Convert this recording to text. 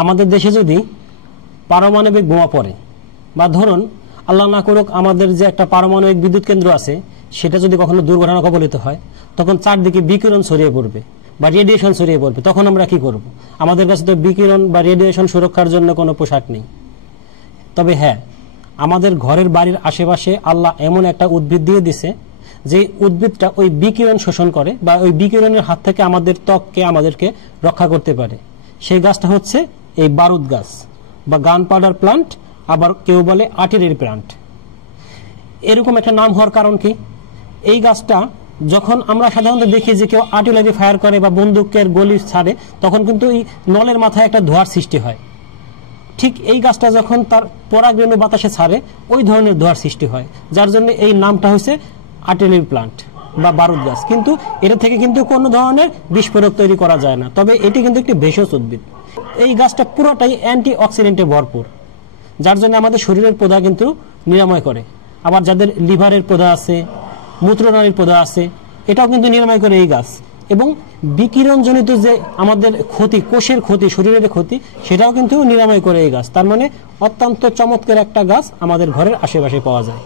আমাদের দেশে যদি পারমাণবিক বোমা পড়ে বা ধরুন আল্লাহ না করুক আমাদের যে একটা পারমাণবিক বিদ্যুৎ কেন্দ্র আছে সেটা যদি কখনো দুর্ঘটনা কবলিত হয়, তখন চারদিকে বিকিরণ ছড়িয়ে পড়বে বা রেডিয়েশন ছড়িয়ে পড়বে। তখন আমরা কি করব? আমাদের কাছে তো বিকিরণ বা রেডিয়েশন সুরক্ষার জন্য কোনো পোশাক নেই। তবে হ্যাঁ, আমাদের ঘরের বাড়ির আশেপাশে আল্লাহ এমন একটা উদ্ভিদ দিয়ে দিছে যে উদ্ভিদটা ওই বিকিরণ শোষণ করে বা ওই বিকিরণের হাত থেকে আমাদের ত্বককে আমাদেরকে রক্ষা করতে পারে। সেই গাছটা হচ্ছে এই বারুদ গাছ বা গান পাউডার প্লান্ট, আবার কেউ বলে আর্টিলারি প্লান্ট। এরকম একটা নাম হওয়ার কারণ কি? এই গাছটা যখন আমরা সাধারণত দেখি যে কেউ আর্টিলারি ফায়ার করে বা বন্দুকের গুলি ছাড়ে, তখন কিন্তু এই নলের মাথায় একটা ধোঁয়ার সৃষ্টি হয়। ঠিক এই গাছটা যখন তার পরাগরেণু বাতাসে ছাড়ে, ওই ধরনের ধোঁয়ার সৃষ্টি হয়, যার জন্য এই নামটা হচ্ছে আর্টিলারি প্লান্ট বা বারুদ গাছ। কিন্তু এটা থেকে কিন্তু কোনো ধরনের বিস্ফোরক তৈরি করা যায় না, তবে এটি কিন্তু একটি ভেষজ উদ্ভিদ। এই গাছটা পুরোটাই অ্যান্টি অক্সিডেন্টে ভরপুর, যার জন্য আমাদের শরীরের প্রদাহ কিন্তু নিরাময় করে। আবার যাদের লিভারের প্রদাহ আছে, মূত্রনালীর প্রদাহ আছে, এটাও কিন্তু নিরাময় করে এই গাছ। এবং বিকিরণজনিত যে আমাদের ক্ষতি, কোষের ক্ষতি, শরীরের ক্ষতি, সেটাও কিন্তু নিরাময় করে এই গাছ। তার মানে অত্যন্ত চমৎকার একটা গাছ আমাদের ঘরের আশেপাশে পাওয়া যায়।